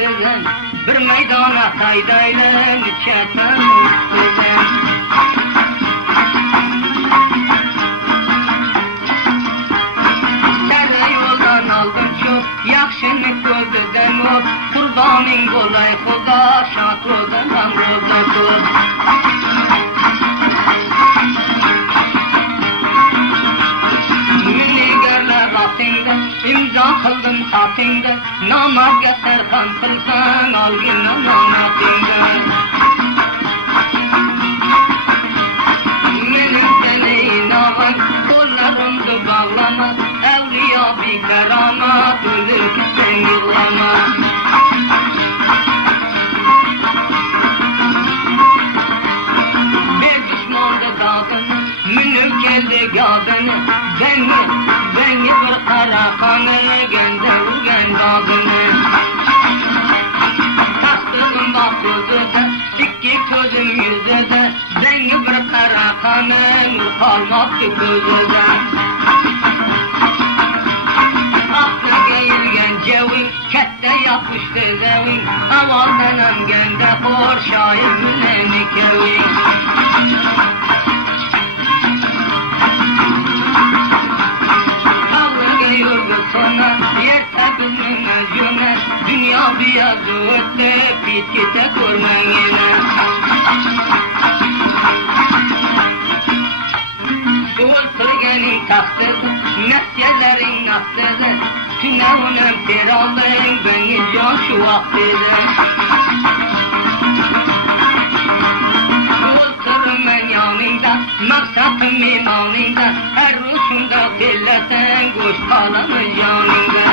üstüden, bir meydana kaydayla çeten üstüden. Seni yoldan aldım çok, yakşını gözden ol, kurbanın kolay koda, şat odan anroda kol. İmza kıldım satında, namarga serkan kılsan, al gül namatında. Benim seni inanın, kollarımdı bağlama, evliya bir keramat, ölür ki sen yıllama. Bir düşmandı dağını, münüm geldi gadını, beni bir kara kanı göndergen dağını. Taktığım baklıda, sikki gözüm yüzüde, beni bir kara kanı nur kalmaktı gözüde. Aklı gelgen cevin, kette yapıştı zevin, avaldan emgende hor şair müleni kevin. Sana yer tabilmez yöne, dünya bir yazı ötte, bitkite görmen yine. Oturgenin taktıdı, mesyelerin naktıdı, tünevinen teraldın, beni can şu vaktidir. Oturmen yanında, maksatım imanında, her ruşunda tellesen, kuş kalanı canında.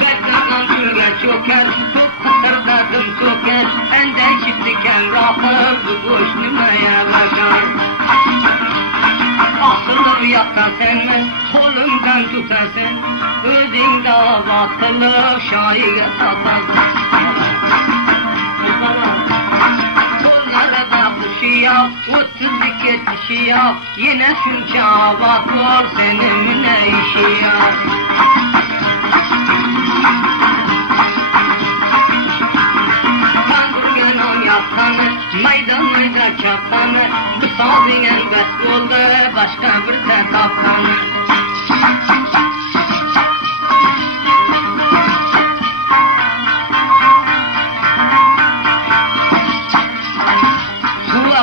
Beklegan külge çöker, tut kısırdadım söker, enden şiftiken rakır, bu kuş nümeye bakar. Asılır yaktan senmez, kolumdan tutarsın, özün davatlı şahiye satarsın. Şiyav, 32 şiyav, yine şunca avat var senin ne işi ya? Kandırgen o yaptanı, mayda çaptanı, bu sazinen bes oldu, başka bir de taptanı.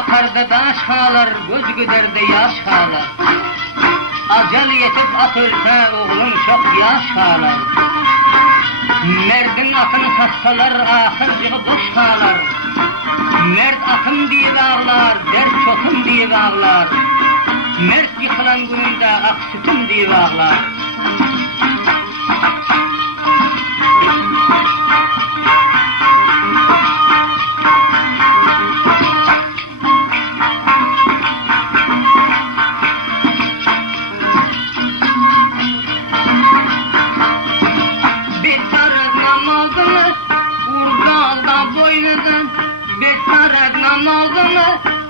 Akarda daş halar, göz güderde yaş halar. Acel yetip atırsa oğlum çok yaş halar. Merdin atını satsalar, ahırcığı boş halar. Mert atım diye bağlar, dert çotum diye bağlar. Mert yıkılan gününde ak sütüm diye bağlar.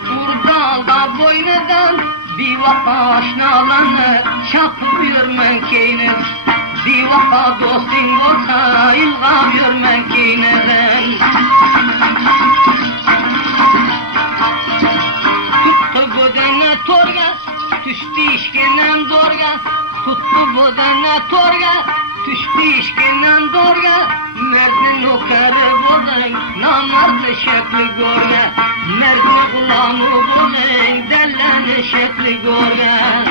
Urdalda boynadan bir vaka aşnalanı çapıp yürmen keynin. Bir vaka dostin olsa ilgam yürmen keyneden. Tuttu bu dene torga, düştü işkenen zorga. Tuttu bu dene torga, düştü işkenen zorga. Merdin okarı bozun, namarlı şekli görme. Merdin kulağını bozun, delleni şekli görme.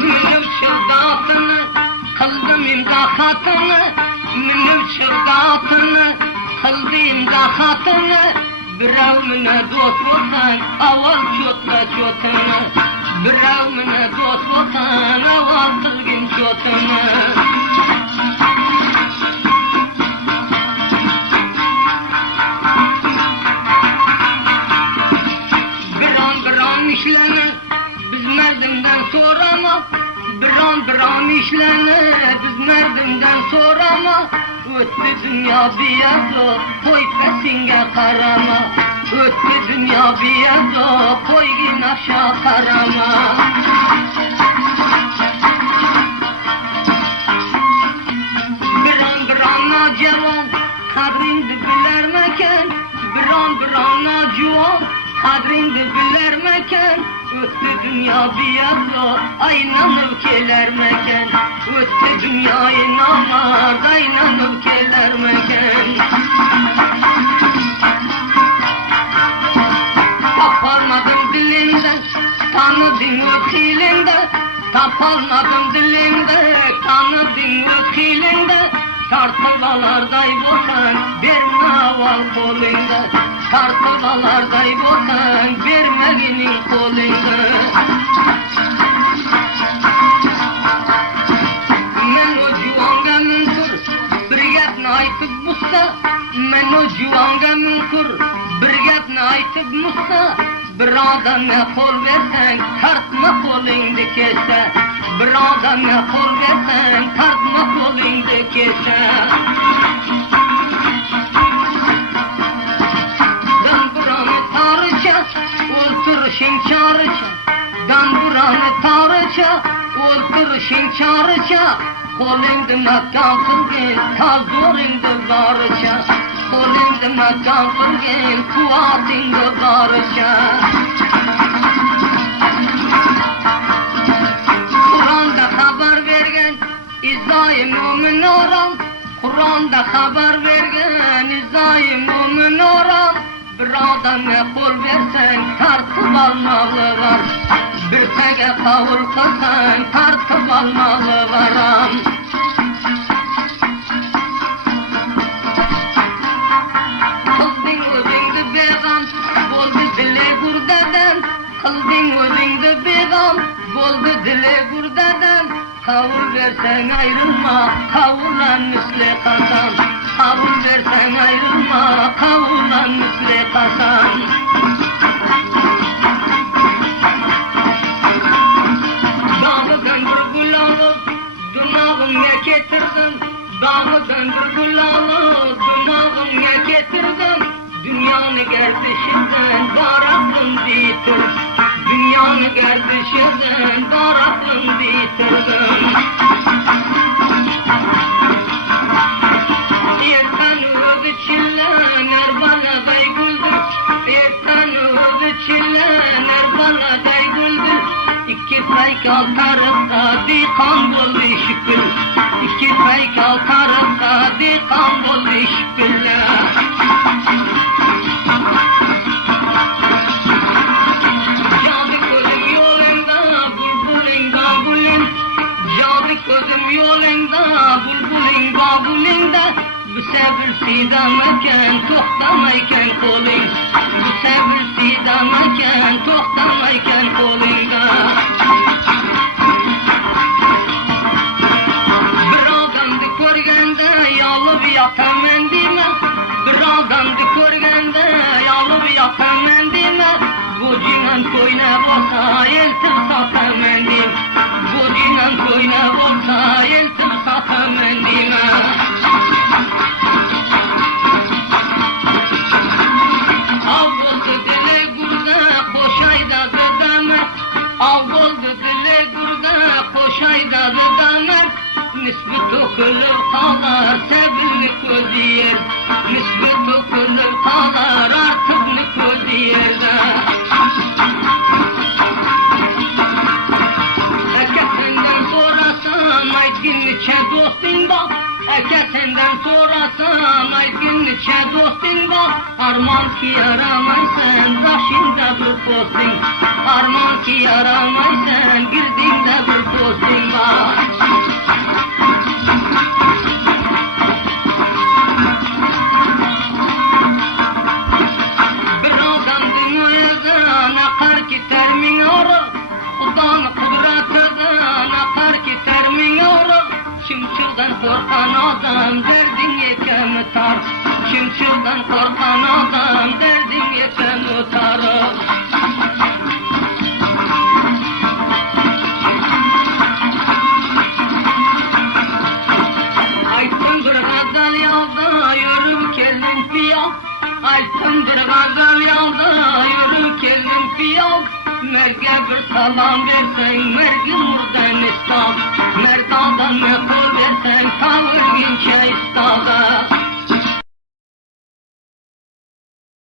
Münir şırdatını, kıldım imdahatını. Münir şırdatını, kıldım imdahatını. Birau mine dost olsan, aval çotla çotunu. Birau mine dost olsan, aval kılgın çotunu. Bir an işlene, biz merdimden sorama. Bir an işlene, biz merdimden sorama. Öttü dünya bir yazı, koy pesine karama. Öttü dünya bir yerde koygin aşağı karama. Bir an cevan kadrindi bilermeken, bir an juvan kadrindi bilermeken. Öttü dünya bir yerde aynanıp kelermeken, öttü dünyayı namaz aynanıp kelermeken. Tapalmadım dilinde, tanıdın ötülinde, tapalmadım dilinde, tanıdın ötülinde. Tartıvalarday bosan, verme aval kolunda, tartıvalarday bosan, vermeginin kolunda. Men o juvanga münkur, bir gapni aytıp mussa, men o juvanga münkur, bir gapni aytıp mussa. Bir adamga qo'l bersang, tartma qo'lingni kessa. Bir adamga qo'l bersang, tartma qo'lingni kessa. Damburani taricha, o'ltirishing choricha. Damburani taricha, o'ltirishing choricha. Qo'lingni makon qilgin, ta'zoringni boricha. Qo'lingni makon qilgin, quvvatingni boricha. Qur'onda xabar bergan Izzoi mo'min orom, Qur'onda xabar bergan Izzoi mo'min orom. Bir odamga qo'l bersang, tartib olmog'i var. Bir taga qovul qilsang, tartib olmog'i varam. Qilding o'zingni beg'am, bo'ldi dili gurdadan. Qilding o'zingni beg'am, bo'ldi dili gurdadan. Qovul bersang ayrılma, qovulan misli qasam. Qovul bersang ayrılma, qovulan misli qasam. Dağıdan bir gül alıp, dünağımga getirdim. Dağıdan bir gül alıp, dünağımga getirdim. Dünyani gerdişinden baraklım bitir. Dünyani gerdişinden baraklım bitirdim. Ertan öldü çillener baladay güldür. Ertan öldü çillener baladay güldür. İki saykal tarafta dikan boldu şükür. İki saykal tarafta dikan boldu şükürler. Cadı gözüm yolunda bulbulin babulin. Cadı gözüm yolunda bulbulin babulinde. Bu sabır sidamayken toxtamayken qo'ling. Bu sabır sidamayken toxtamayken qo'lingda. Bir odamni ko'rganda yolib yotaman dema. Bir odamni ko'rganda yolib yotaman dema. Bo'jinan ko'yna bo'lsa eltib sotaman dema. Bo'jinan ko'yna bo'lsa eltib sotaman dema. Avboldu dile gurda qo'shaydadı damak. Avboldu dile gurda qo'shaydadı damak. Nisbi to'kilib qolar sabirni ko'zi yer. Nisbi to'kilib qolar ortiqni ko'zi yerda. Aka sendan so'rasam aytgin necha do'sting bor. Aka sendan so'rasam aytgin necha do'sting bor. Armon ki yaramaysan boshingda bir posting. Armon ki yaramaysan girdingda bir posting bor. Bir odam dunyodan aqar ketar ming o'rib. Xudoni qudratidan aqar ketar ming o'rib. Chimchildan qo'rqqan odam dardingga kamitar. Chimchildan qo'rqqan odam dardingga kamitar. Aytdim bir g'azal yozda yurib keldim piyoz. Aytdim bir g'azal yozda Merge bir salam versen, mergi murdan istab. Merdadan mekul versen, tavır ginçe istada.